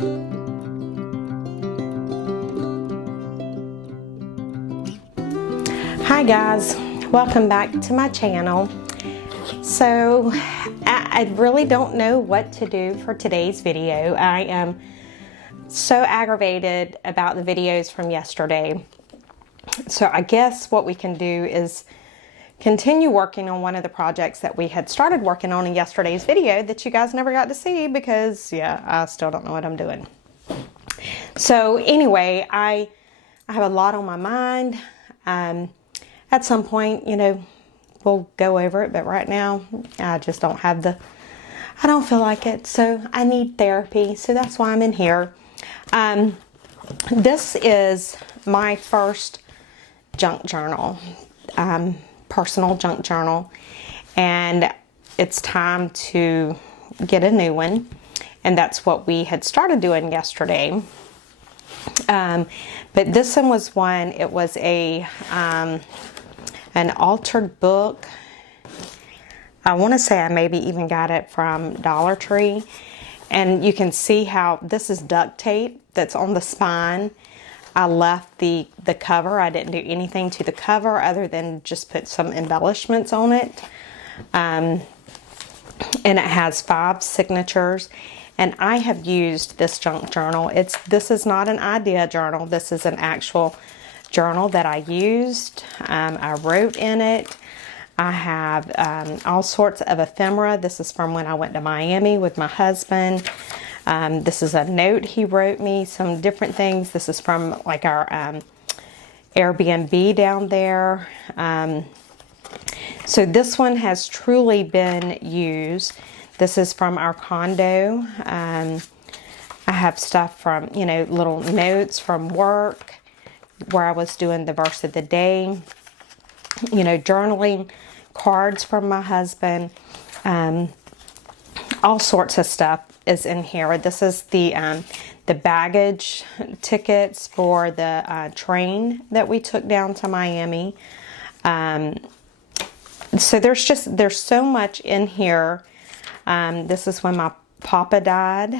Hi guys, welcome back to my channel. So I really don't know what to do for today's video. I am so aggravated about the videos from yesterday. So I guess what we can do is continue working on one of the projects that we had started working on in yesterday's video that you guys never got to see because, yeah, I still don't know what I'm doing. So anyway, I have a lot on my mind. At some point, you know, we'll go over it, but right now I just don't have I don't feel like it, so I need therapy, so that's why I'm in here. This is my first junk journal, personal junk journal, and it's time to get a new one, and that's what we had started doing yesterday. But this one was one, it was an altered book. I want to say I maybe even got it from Dollar Tree, and you can see how this is duct tape that's on the spine. I left the cover. I didn't do anything to the cover other than just put some embellishments on it, and it has 5 signatures. And I have used this junk journal. This is not an idea journal. This is an actual journal that I used. I wrote in it. I have all sorts of ephemera. This is from when I went to Miami with my husband. This is a note he wrote me, some different things. This is from like our Airbnb down there. So this one has truly been used. This is from our condo. I have stuff from, you know, little notes from work where I was doing the verse of the day, you know, journaling, cards from my husband, all sorts of stuff is in here. This is the baggage tickets for the train that we took down to Miami. So there's so much in here. This is when my papa died.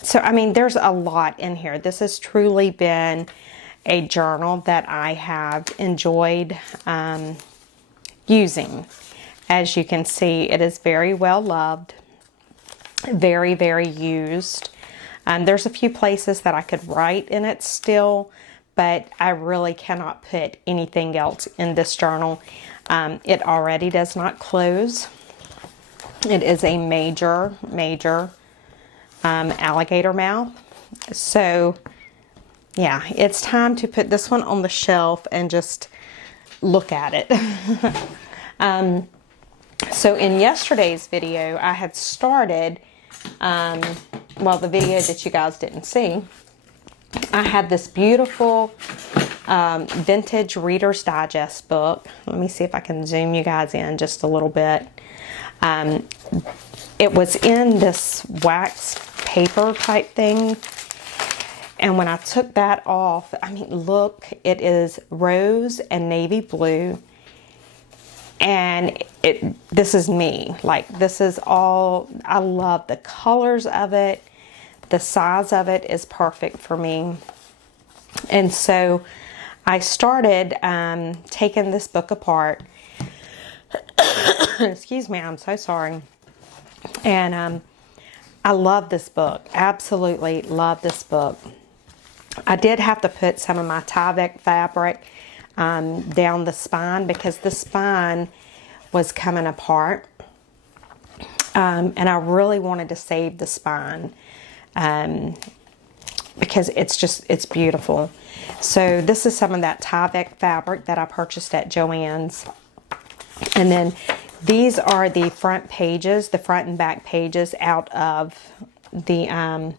So, I mean, there's a lot in here. This has truly been a journal that I have enjoyed using. As you can see, it is very well loved, very, very used. There's a few places that I could write in it still, but I really cannot put anything else in this journal. It already does not close. It is a major alligator mouth. So yeah, it's time to put this one on the shelf and just look at it. So in yesterday's video, I had started, well, the video that you guys didn't see, I had this beautiful vintage Reader's Digest book. Let me see if I can zoom you guys in just a little bit. It was in this wax paper type thing, and when I took that off, I mean, look, it is rose and navy blue, and this is me. Like, this is all, I love the colors of it. The size of it is perfect for me. And so I started taking this book apart. Excuse me, I'm so sorry. And I love this book. Absolutely love this book. I did have to put some of my Tyvek fabric down the spine because the spine was coming apart. And I really wanted to save the spine because it's beautiful. So this is some of that Tyvek fabric that I purchased at Joann's. And then these are the front pages, the front and back pages out of the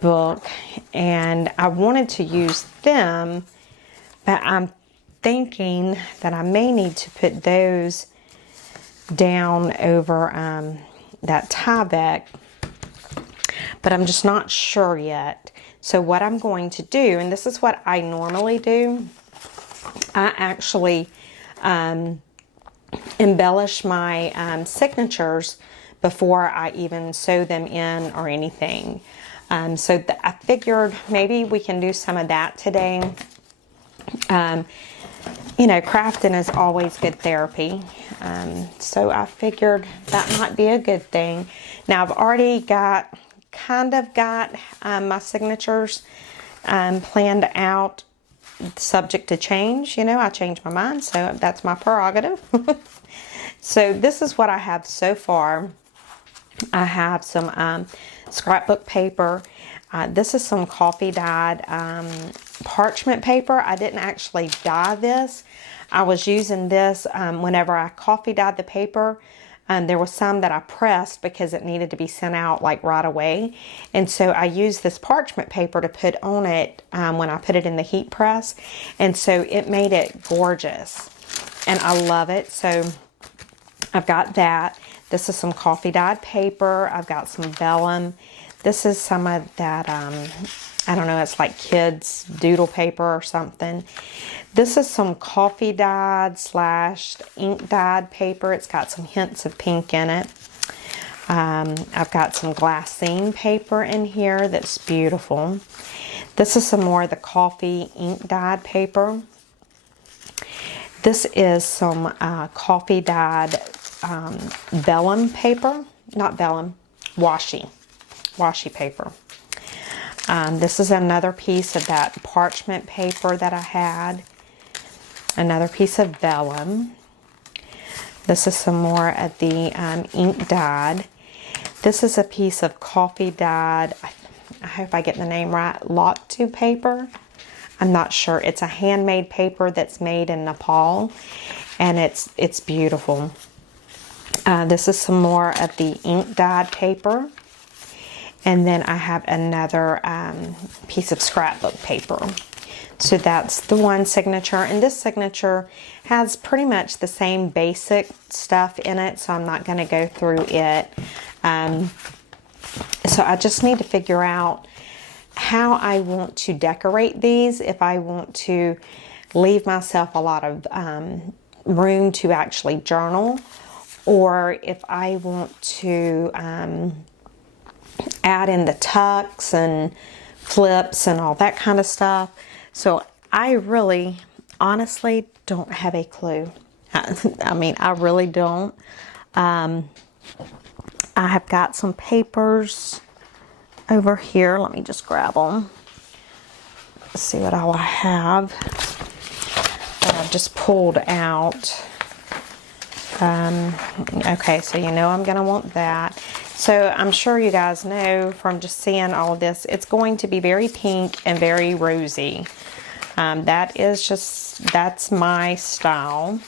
book, and I wanted to use them, but I'm thinking that I may need to put those down over that Tyvek, but I'm just not sure yet. So what I'm going to do, and this is what I normally do, I actually embellish my signatures before I even sew them in or anything. So I figured maybe we can do some of that today. You know, crafting is always good therapy. So I figured that might be a good thing. Now I've already got my signatures planned out, subject to change. You know, I change my mind, so that's my prerogative. So this is what I have so far. I have some scrapbook paper. This is some coffee dyed parchment paper. I didn't actually dye this. I was using this whenever I coffee dyed the paper. There was some that I pressed because it needed to be sent out like right away. And so I used this parchment paper to put on it when I put it in the heat press. And so it made it gorgeous. And I love it. So I've got that. This is some coffee dyed paper. I've got some vellum. This is some of that, I don't know, it's like kids doodle paper or something. This is some coffee dyed / ink dyed paper. It's got some hints of pink in it. I've got some glassine paper in here that's beautiful. This is some more of the coffee ink dyed paper. This is some coffee dyed vellum paper, not vellum, washi paper. This is another piece of that parchment paper that I had. Another piece of vellum. This is some more of the ink dyed. This is a piece of coffee dyed, I hope I get the name right, Lottu paper. I'm not sure. It's a handmade paper that's made in Nepal, and it's beautiful. This is some more of the ink dyed paper. And then I have another piece of scrapbook paper. So that's the one signature. And this signature has pretty much the same basic stuff in it, so I'm not going to go through it. So I just need to figure out how I want to decorate these. If I want to leave myself a lot of room to actually journal, or if I want to add in the tucks and flips and all that kind of stuff. So I really, honestly, don't have a clue. I mean, I really don't. I have got some papers over here. Let me just grab them. Let's see what all I have that I've just pulled out. Okay, so you know I'm going to want that. So I'm sure you guys know from just seeing all of this, it's going to be very pink and very rosy. That's my style.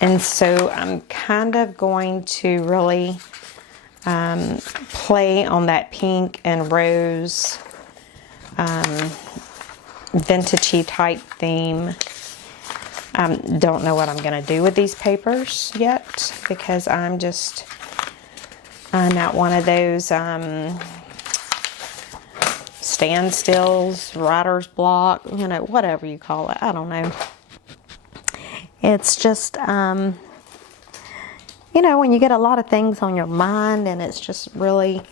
And so I'm kind of going to really play on that pink and rose vintagey type theme. Don't know what I'm going to do with these papers yet, because I'm not one of those standstills, writer's block, you know, whatever you call it. I don't know. It's just, you know, when you get a lot of things on your mind and it's just really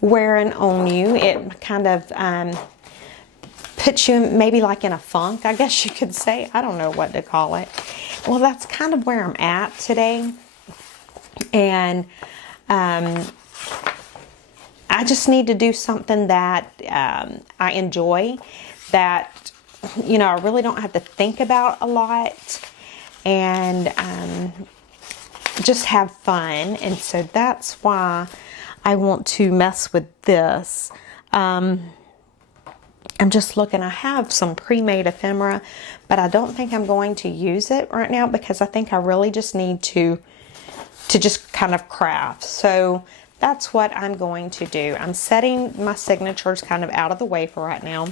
wearing on you, it kind of puts you maybe like in a funk, I guess you could say. I don't know what to call it. Well, that's kind of where I'm at today. And I just need to do something that I enjoy, that, you know, I really don't have to think about a lot, and just have fun. And so that's why I want to mess with this. I'm just looking, I have some pre-made ephemera, but I don't think I'm going to use it right now, because I think I really just need to just kind of craft. So that's what I'm going to do. I'm setting my signatures kind of out of the way for right now.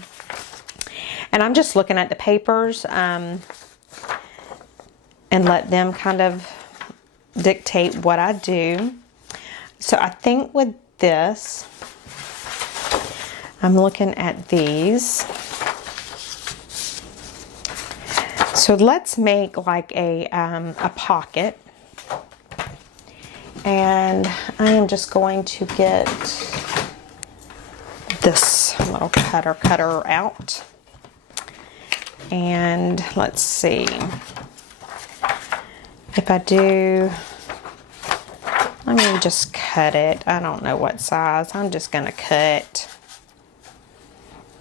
And I'm just looking at the papers and let them kind of dictate what I do. So I think with this, I'm looking at these. So let's make like a pocket. And I am just going to get this little cutter out. And let's see. If I do, let me just cut it. I don't know what size. I'm just going to cut.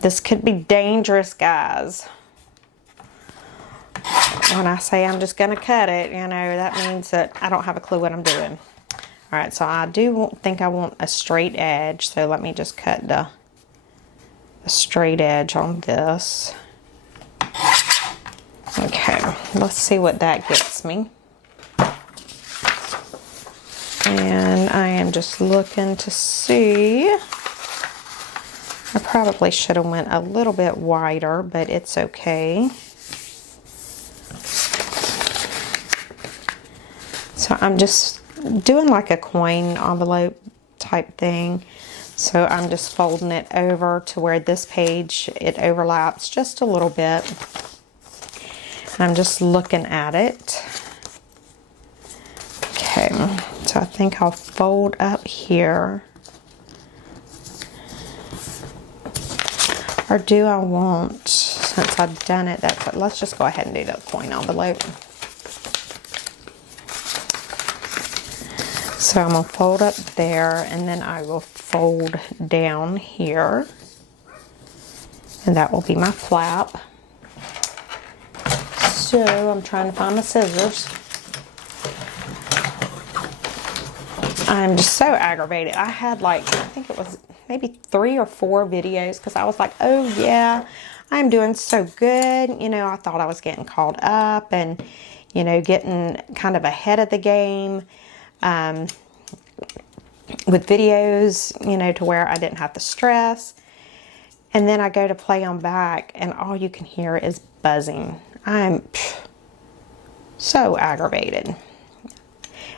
This could be dangerous, guys. When I say I'm just going to cut it, you know, that means that I don't have a clue what I'm doing. All right, so I do think I want a straight edge. So let me just cut the straight edge on this. Okay, let's see what that gets me. And I am just looking to see. I probably should have went a little bit wider, but it's okay. So I'm just doing like a coin envelope type thing. So I'm just folding it over to where this page, it overlaps just a little bit. I'm just looking at it. Okay, so I think I'll fold up here. Or do I want, since I've done it, let's just go ahead and do the coin envelope. So I'm going to fold up there, and then I will fold down here. And that will be my flap. So I'm trying to find my scissors. I'm just so aggravated. I had like, I think it was maybe 3 or 4 videos, because I was like, oh yeah, I'm doing so good. You know, I thought I was getting caught up and, you know, getting kind of ahead of the game with videos, you know, to where I didn't have to stress. And then I go to play them back and all you can hear is buzzing. I'm so aggravated.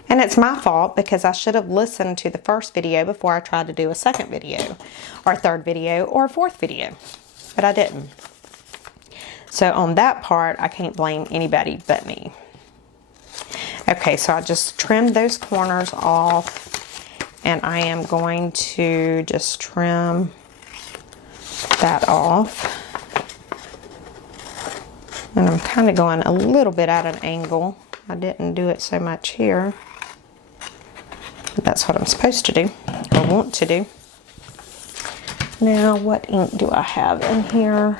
And it's my fault, because I should have listened to the first video before I tried to do a second video, or a third video, or a fourth video. But I didn't. So on that part, I can't blame anybody but me. Okay, so I just trimmed those corners off, and I am going to just trim that off. And I'm kind of going a little bit at an angle. I didn't do it so much here. But that's what I'm supposed to do, or want to do. Now, what ink do I have in here?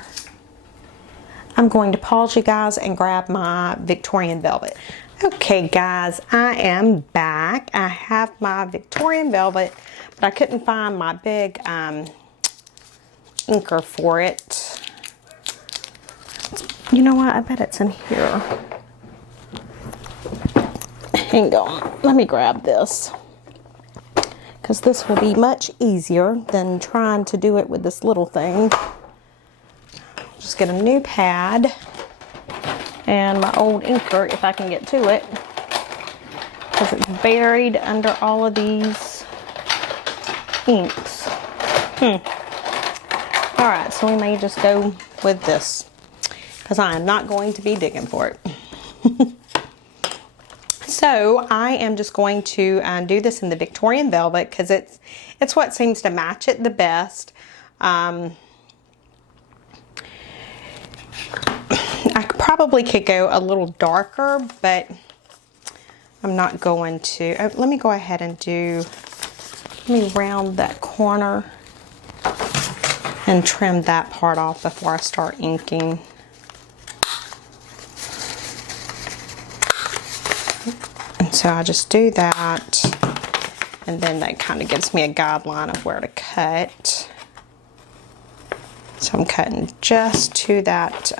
I'm going to pause you guys and grab my Victorian Velvet. Okay guys, I am back. I have my Victorian Velvet, but I couldn't find my big inker for it. You know what? I bet it's in here. Hang on. Let me grab this, because this will be much easier than trying to do it with this little thing. Just get a new pad and my old inker, if I can get to it, because it's buried under all of these inks. Alright, so we may just go with this, because I am not going to be digging for it. So I am just going to do this in the Victorian Velvet, because it's what seems to match it the best. I probably could go a little darker, but I'm not going to. Let me go ahead and let me round that corner and trim that part off before I start inking. And so I just do that, and then that kind of gives me a guideline of where to cut. So I'm cutting just to that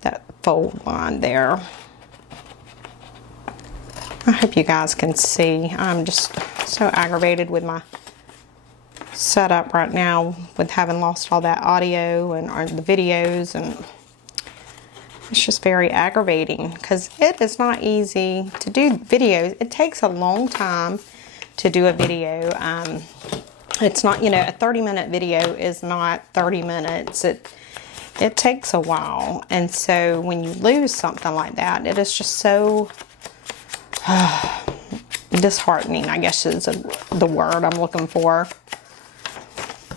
that fold line there. I hope you guys can see. I'm just so aggravated with my setup right now, with having lost all that audio and the videos, and it's just very aggravating, because it is not easy to do videos. It takes a long time to do a video. It's not, you know, a 30-minute video is not 30 minutes. It takes a while. And so when you lose something like that, it is just so, disheartening, I guess is the word I'm looking for.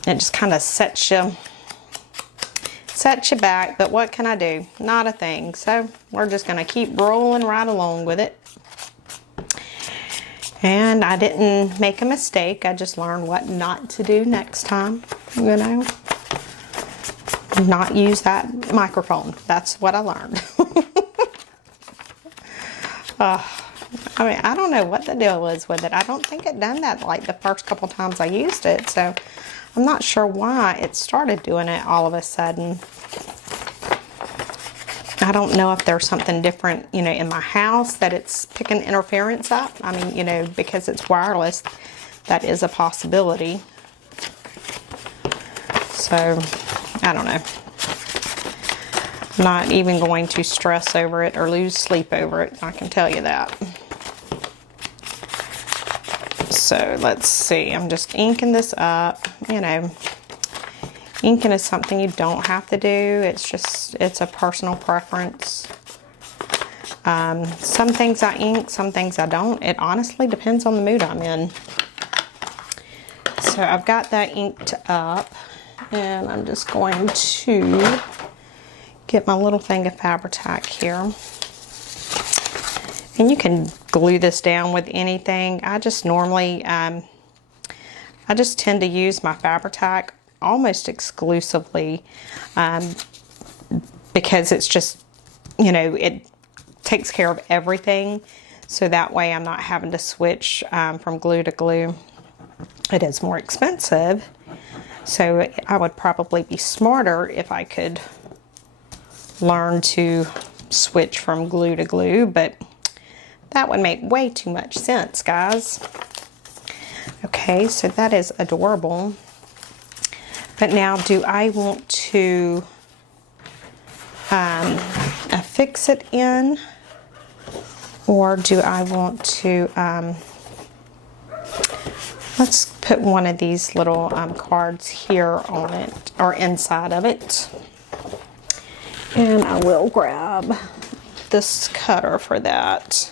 It just kind of sets you back, but what can I do? Not a thing. So we're just going to keep rolling right along with it. And I didn't make a mistake. I just learned what not to do next time, you know. Not use that microphone. That's what I learned. I mean, I don't know what the deal was with it. I don't think it done that like the first couple times I used it. So I'm not sure why it started doing it all of a sudden. I don't know if there's something different, you know, in my house that it's picking interference up. I mean, you know, because it's wireless, that is a possibility. So, I don't know. I'm not even going to stress over it or lose sleep over it, I can tell you that. So, let's see. I'm just inking this up, you know. Inking is something you don't have to do. It's just, it's a personal preference. Some things I ink, some things I don't. It honestly depends on the mood I'm in. So I've got that inked up, and I'm just going to get my little thing of Fabri-Tac here. And you can glue this down with anything. I just normally, I just tend to use my Fabri-Tac almost exclusively because it's just, you know, it takes care of everything, so that way I'm not having to switch from glue to glue. It is more expensive, so I would probably be smarter if I could learn to switch from glue to glue, but that would make way too much sense, guys. Okay, so that is adorable. But now, do I want to affix it in, or do I want to, let's put one of these little cards here on it, or inside of it. And I will grab this cutter for that.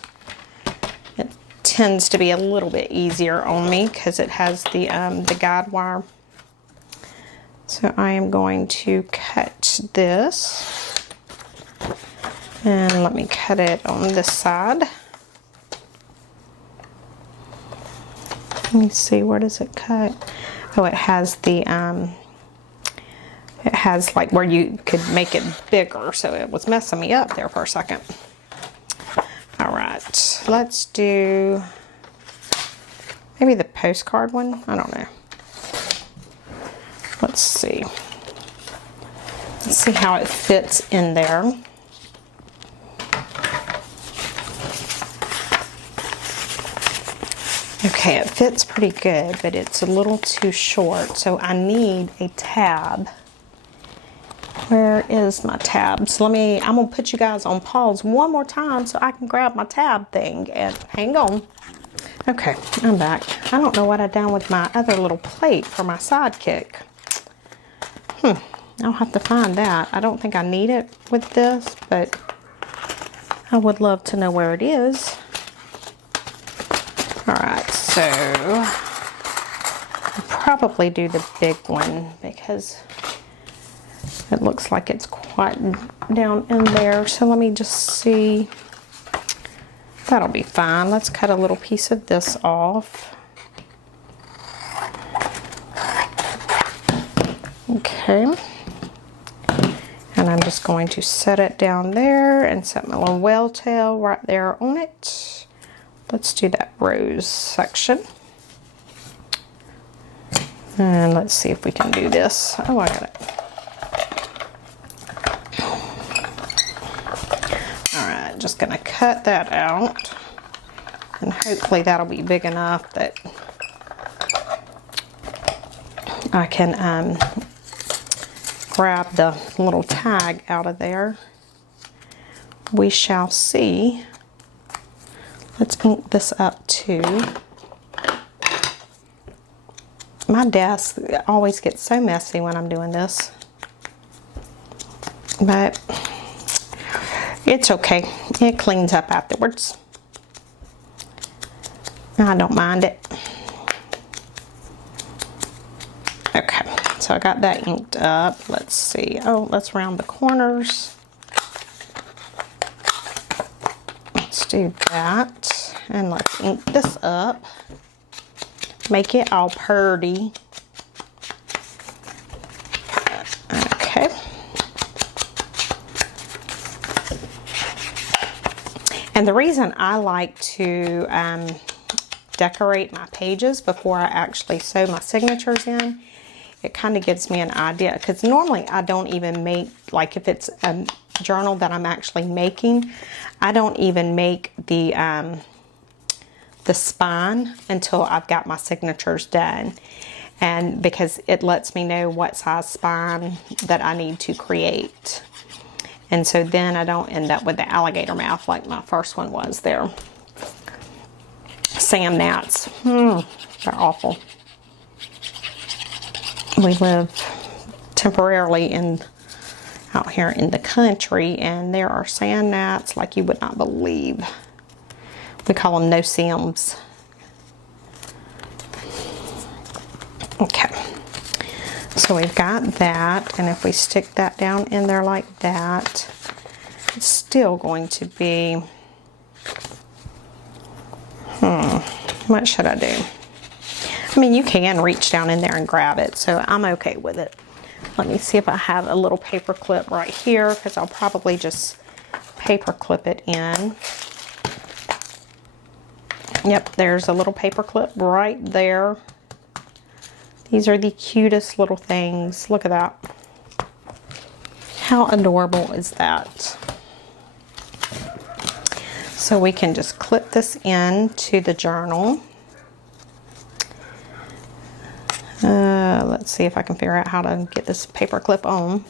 It tends to be a little bit easier on me because it has the guide wire. So I am going to cut this, and let me cut it on this side. Let me see, where does it cut? Oh, it has the, it has like where you could make it bigger, so it was messing me up there for a second. All right, let's do maybe the postcard one, I don't know. Let's see. Let's see how it fits in there. Okay, it fits pretty good, but it's a little too short, so I need a tab. Where is my tab? So I'm gonna put you guys on pause one more time so I can grab my tab thing, and hang on. Okay, I'm back. I don't know what I done with my other little plate for my sidekick. I'll have to find that. I don't think I need it with this, but I would love to know where it is. All right, so I'll probably do the big one because it looks like it's quite down in there. So let me just see. That'll be fine. Let's cut a little piece of this off. Okay, and I'm just going to set it down there and set my little whale tail right there on it. Let's do that rose section. And let's see if we can do this. Oh, I got it. All right, just gonna cut that out, and hopefully that'll be big enough that I can grab the little tag out of there. We shall see. Let's ink this up too. My desk always gets so messy when I'm doing this, but it's okay. It cleans up afterwards. I don't mind it. Okay, so I got that inked up. Let's see. Oh, let's round the corners. Let's do that. And let's ink this up. Make it all purty. Okay. And the reason I like to decorate my pages before I actually sew my signatures in, it kind of gives me an idea, because normally I don't even make, like if it's a journal that I'm actually making, I don't even make the spine until I've got my signatures done. And because it lets me know what size spine that I need to create. And so then I don't end up with the alligator mouth like my first one was there. Sand gnats. They're awful. We live temporarily out here in the country, and there are sand gnats like you would not believe. We call them no-sims. Okay. So we've got that, and if we stick that down in there like that, it's still going to be, what should I do? I mean, you can reach down in there and grab it, so I'm okay with it. Let me see if I have a little paper clip right here, because I'll probably just paper clip it in. Yep, there's a little paper clip right there. These are the cutest little things. Look at that. How adorable is that? So we can just clip this into the journal. Let's see if I can figure out how to get this paper clip on.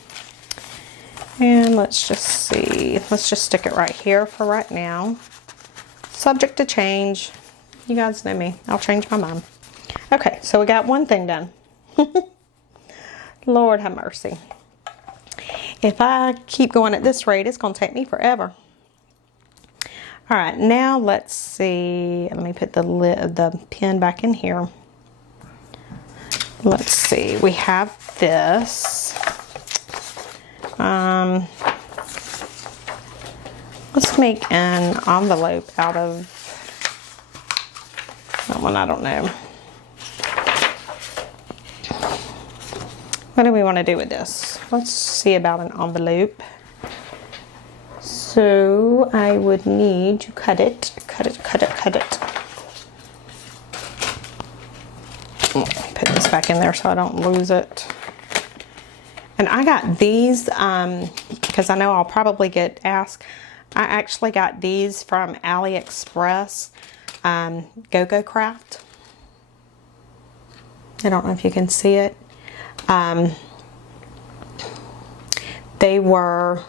And let's just see. Let's just stick it right here for right now. Subject to change. You guys know me. I'll change my mind. Okay, so we got one thing done. Lord have mercy. If I keep going at this rate, it's going to take me forever. All right, now let's see. Let me put the pen back in here. Let's see. We have this. Let's make an envelope out of that one. I don't know. What do we want to do with this? Let's see about an envelope. So I would need to cut it. Put this back in there so I don't lose it. And I got these because I know I'll probably get asked. I actually got these from AliExpress, Go-Go Craft. I don't know if you can see it. They were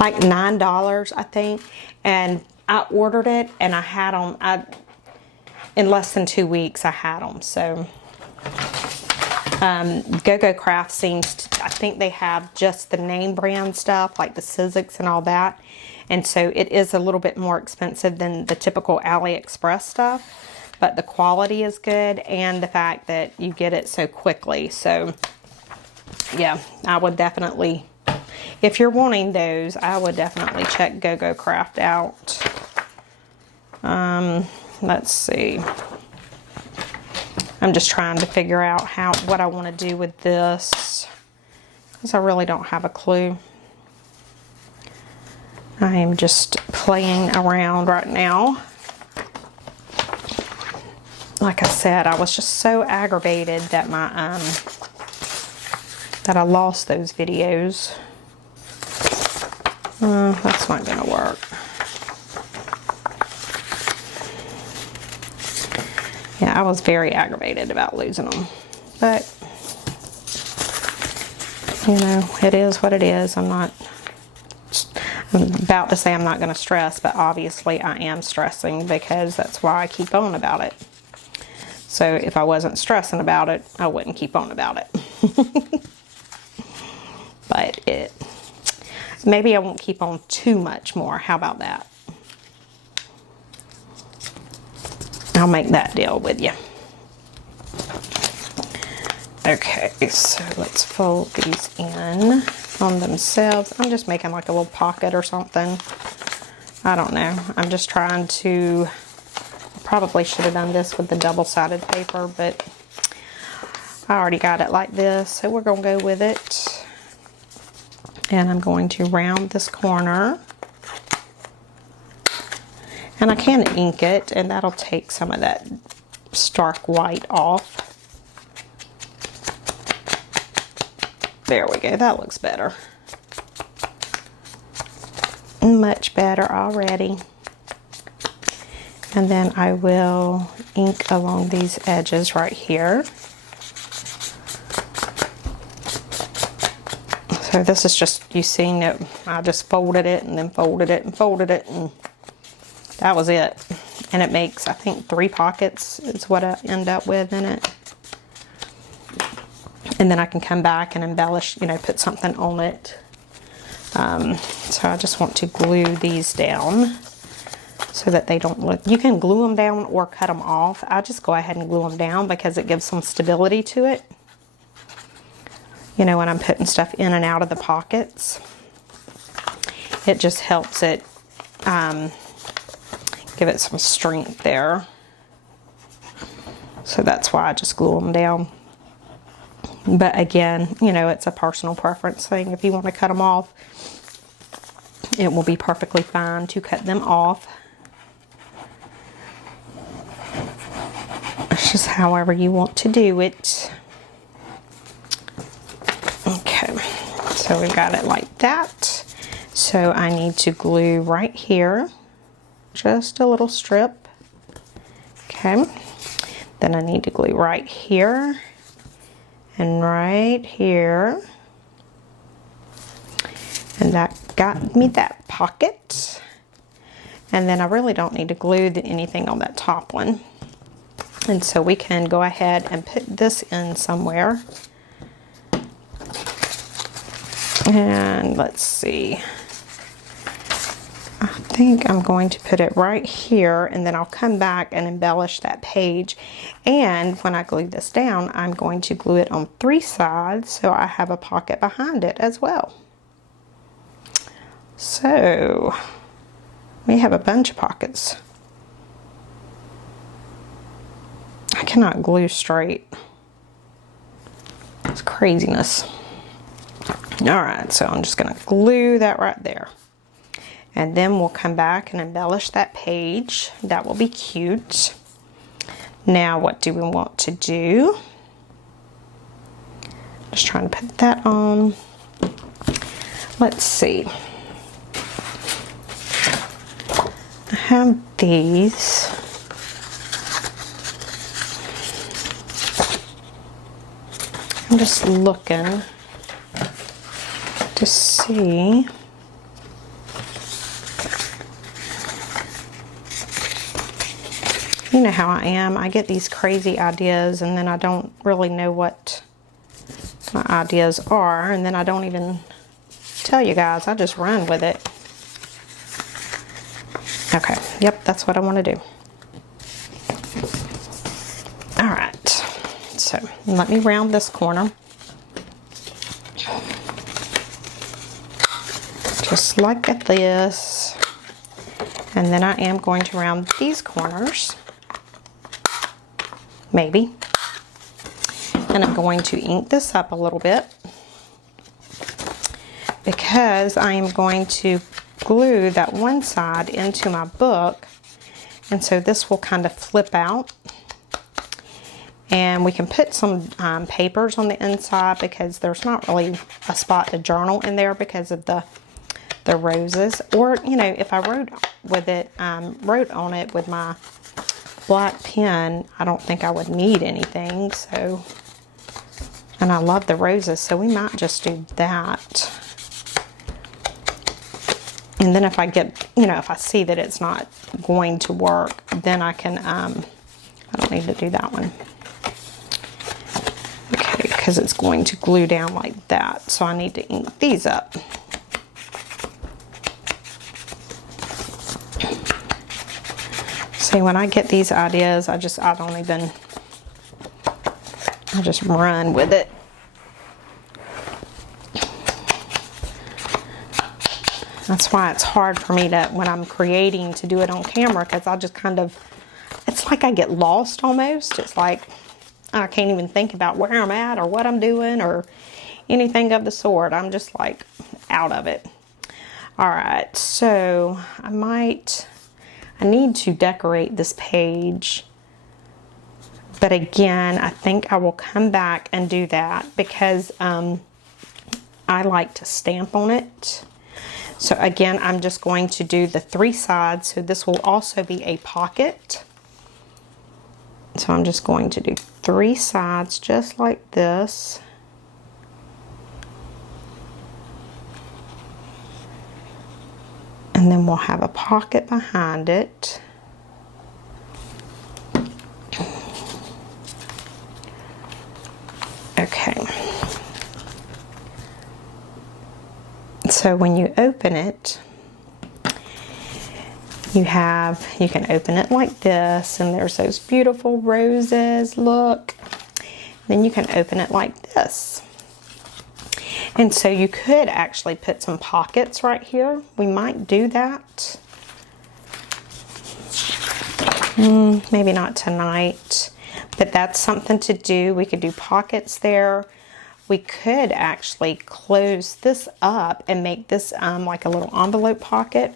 like $9, I think, and I ordered it and I had them. In less than 2 weeks, I had them. So Go-Go Craft seems to, I think they have just the name brand stuff like the Sizzix and all that, and so it is a little bit more expensive than the typical AliExpress stuff, but the quality is good and the fact that you get it so quickly. So yeah, I would definitely, if you're wanting those, I would definitely check Go-Go Craft out. Let's see. I'm just trying to figure out what I want to do with this, because I really don't have a clue. I am just playing around right now. Like I said, I was just so aggravated that that I lost those videos. That's not gonna work. Yeah, I was very aggravated about losing them, but you know, it is what it is. I'm about to say I'm not going to stress, but obviously I am stressing because that's why I keep on about it. So if I wasn't stressing about it, I wouldn't keep on about it. But maybe I won't keep on too much more. How about that? I'll make that deal with you. Okay, so let's fold these in on themselves. I'm just making like a little pocket or something. I don't know. I'm just trying to, probably should have done this with the double-sided paper, but I already got it like this, so we're going to go with it. And I'm going to round this corner. And I can ink it, and that'll take some of that stark white off. There we go, that looks better. Much better already. And then I will ink along these edges right here. So this is just, you seen it, I just folded it and then folded it and folded it, and that was it. And it makes, I think, 3 pockets is what I end up with in it. And then I can come back and embellish, you know, put something on it. So I just want to glue these down so that they don't look, you can glue them down or cut them off. I just go ahead and glue them down because it gives some stability to it. You know, when I'm putting stuff in and out of the pockets, it just helps it give it some strength there. So that's why I just glue them down. But again, you know, it's a personal preference thing. If you want to cut them off, it will be perfectly fine to cut them off. It's just however you want to do it. Okay, so we've got it like that. So I need to glue right here, just a little strip. Okay, then I need to glue right here and right here, and that got me that pocket. And then I really don't need to glue anything on that top one, and so we can go ahead and put this in somewhere. And let's see, I think I'm going to put it right here, and then I'll come back and embellish that page. And when I glue this down, I'm going to glue it on 3 sides so I have a pocket behind it as well. So we have a bunch of pockets. I cannot glue straight. It's craziness. Alright, so I'm just going to glue that right there. And then we'll come back and embellish that page. That will be cute. Now what do we want to do? Just trying to put that on. Let's see. I have these. I'm just looking to see. You know how I am. I get these crazy ideas and then I don't really know what my ideas are, and then I don't even tell you guys. I just run with it. Okay, yep, that's what I want to do. Alright, so let me round this corner. Just like this. And then I am going to round these corners. Maybe. And I'm going to ink this up a little bit because I am going to glue that one side into my book, and so this will kind of flip out, and we can put some papers on the inside because there's not really a spot to journal in there because of the roses. Or, you know, if I wrote on it with my black pen, I don't think I would need anything. So, and I love the roses, so we might just do that. And then if I get, you know, if I see that it's not going to work, then I can, I don't need to do that one. Okay, because it's going to glue down like that. So I need to ink these up. See, when I get these ideas, I just run with it. That's why it's hard for me to, when I'm creating, to do it on camera, because I just kind of, it's like I get lost almost. It's like I can't even think about where I'm at or what I'm doing or anything of the sort. I'm just like out of it. All right, so I need to decorate this page. But again, I think I will come back and do that because I like to stamp on it. So again, I'm just going to do the 3 sides. So this will also be a pocket. So I'm just going to do 3 sides just like this. And then we'll have a pocket behind it. Okay. So when you open it, you can open it like this, and there's those beautiful roses, look. Then you can open it like this. And so you could actually put some pockets right here. We might do that. Maybe not tonight, but that's something to do. We could do pockets there. We could actually close this up and make this like a little envelope pocket.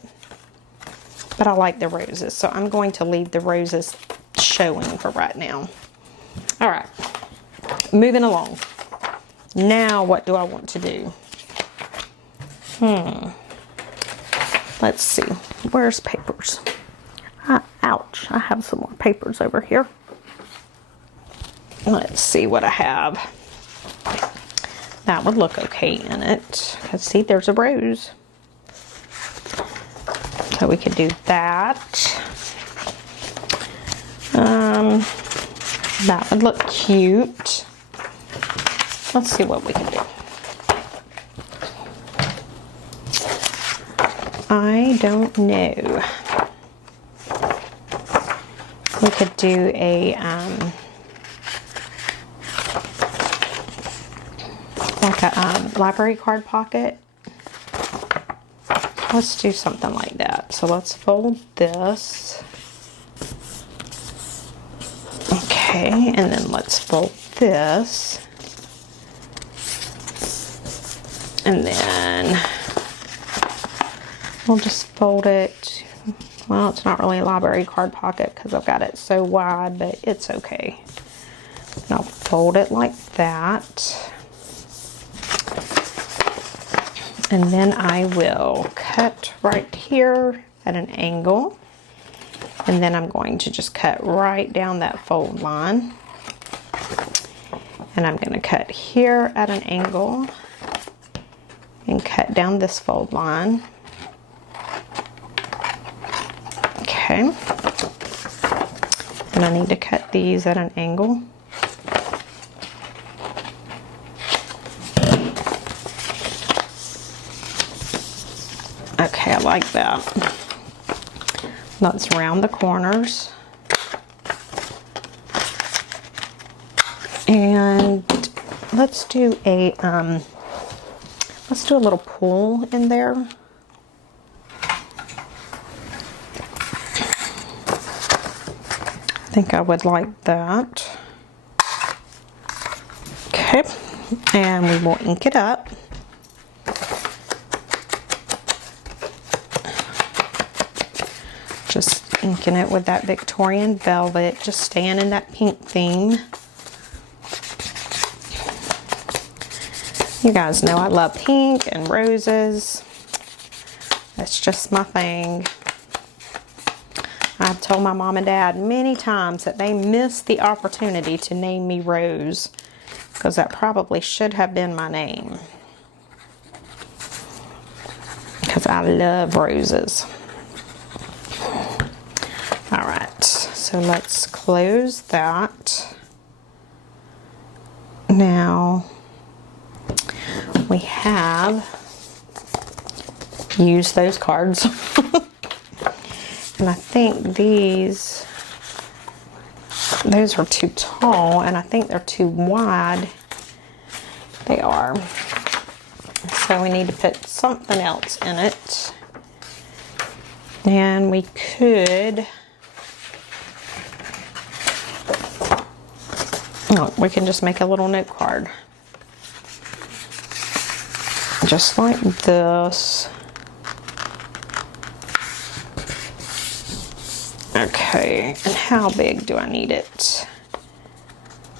But I like the roses, so I'm going to leave the roses showing for right now. All right, moving along. Now what do I want to do? Let's see, where's papers? Ouch, I have some more papers over here. Let's see what I have. That would look okay in it. Let's see, there's a rose. So we could do that. That would look cute. Let's see what we can do. I don't know. We could do a like a library card pocket. Let's do something like that. So let's fold this. Okay, and then let's fold this. And then we'll just fold it. Well, it's not really a library card pocket because I've got it so wide, but it's okay. And I'll fold it like that. And then I will cut right here at an angle. And then I'm going to just cut right down that fold line. And I'm going to cut here at an angle and cut down this fold line. Okay. And I need to cut these at an angle. Okay, I like that. Let's round the corners. And let's do a little pull in there. I think I would like that. Okay, and we will ink it up. Just inking it with that Victorian velvet, just staying in that pink theme. You guys know I love pink and roses. That's just my thing. I've told my mom and dad many times that they missed the opportunity to name me Rose, because that probably should have been my name. Because I love roses. Alright, so let's close that. Now, we have used those cards. And I think those are too tall, and I think they're too wide. They are. So we need to put something else in it. And we could, we can just make a little note card. Just like this. Okay, and how big do I need it?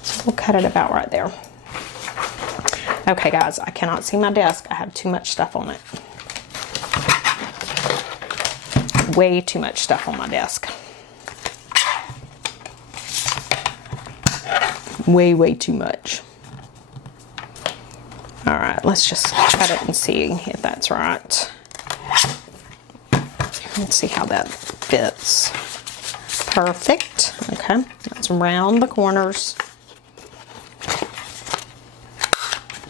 So we'll cut it about right there. Okay guys, I cannot see my desk. I have too much stuff on it. Way too much stuff on my desk. Way too much. All right, let's just cut it and see if that's right. Let's see how that fits. Perfect. Okay, let's round the corners.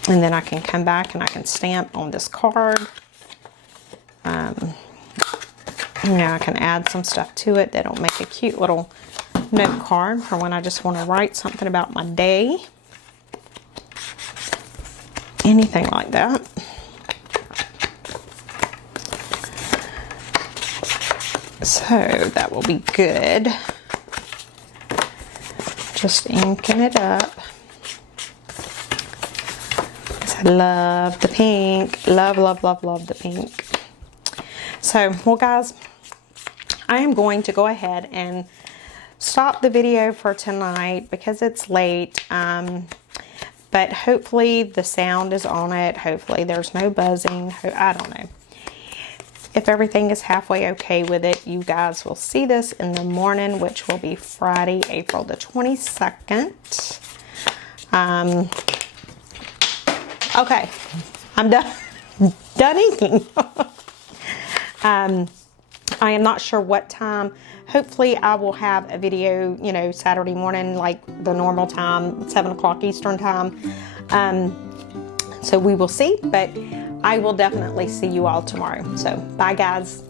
And then I can come back and I can stamp on this card. Now I can add some stuff to it that'll make a cute little note card for when I just want to write something about my day. Anything like that. So that will be good. Just inking it up. I love the pink. Love the pink. So, well guys, I am going to go ahead and stop the video for tonight because it's late. But hopefully the sound is on it. Hopefully there's no buzzing. I don't know. If everything is halfway okay with it, you guys will see this in the morning, which will be Friday, April the 22nd. Okay, I'm done. Done inking. I am not sure what time. Hopefully I will have a video, you know, Saturday morning, like the normal time, 7 o'clock Eastern time. So we will see, but I will definitely see you all tomorrow. So bye guys.